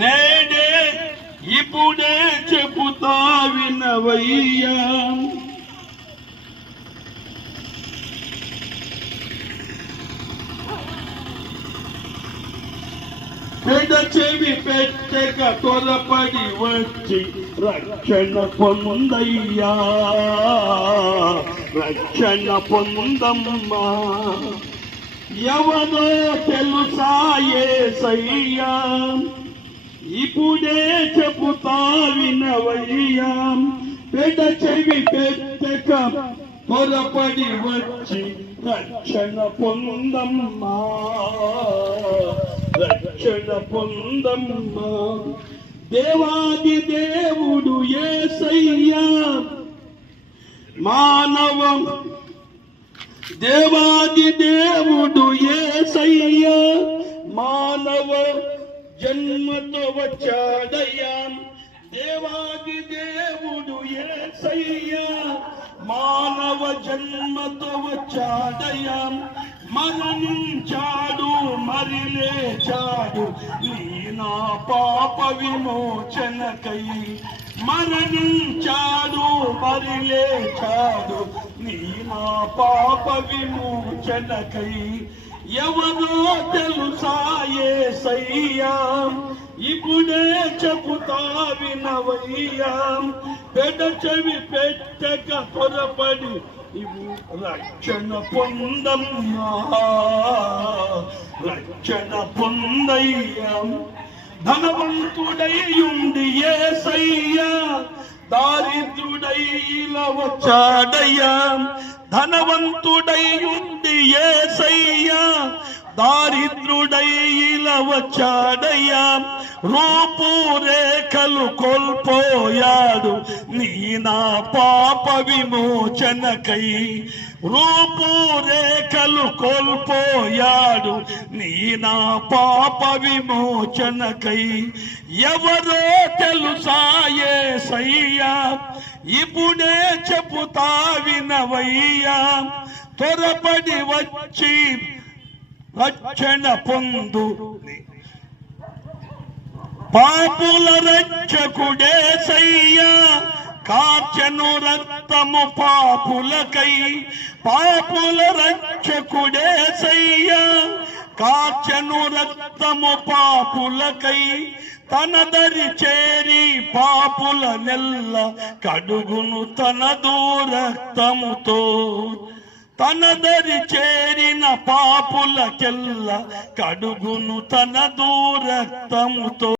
నేడే ఇప్పుడే చెబుతా వినవయ్యా. పెద్ద చెవి పెట్టక త్వరపడి వచ్చి రక్షణ పొందయ్యా, రక్షణ పొందమ్మా. ఎవరో తెలుసా యేసయ్యా, ఇప్పుడే చెబుతా వినవయ్యా. పెద్ద చెవి పెట్టక త్వరపడి వచ్చి రక్షణ పొందమ్మా, రక్షణ పొందమ్మా. దేవాది దేవుడు యేసయ్యా మానవం, దేవాది దేవుడు యేసయ్యా మానవ జన్మతో వచ్చాడయ్యా. దేవాది దేవుడు యేసయ్యా మానవ జన్మతో వచ్చాడయ్యా. మరణించాడు మరి లేచాడు నీ నా పాప విమోచనకై. మరణించాడు మరి లేచాడు నీ నా పాప విమోచనకై. ఎవరో తెలుసా యేసయ్యా, ఇప్పుడే చెబుతా వినవయ్యా. పెద్ద చెవి పెట్టక త్వరపడి ఇవు రక్షణ పొందమ్మా, రక్షణ పొందయ్యా. ధనవంతుడై ఉండి యేసయ్యా దారిద్రుడై ఇలా వచ్చాడయ్యా. ధనవంతుడై ఉండి యేసయ్యా దారిద్రుడై ఇలా వచ్చాడయ్యా. రూపురేఖలు కోల్పోయాడు నీ నా పాప విమోచనకై. రూపురేఖలు కోల్పోయాడు నీ నా పాప విమోచనకై. ఎవరో తెలుసా యేసయ్యా, ఇప్పుడే చెబుతా వినవయ్యా. త్వరపడి వచ్చి రక్షణ పొందు, పాపుల రక్షకుడేసయ్యా కార్చెను రక్తము పాపులకై. పాపుల రక్షకుడేసయ్యా కార్చెను రక్తము పాపులకై. తన దరి చేరి పాపుల నెల్ల కడుగును తనదు రక్తముతో. తన దరి చేరిన పాపులకెల్ల కడుగును తనదు రక్తముతో.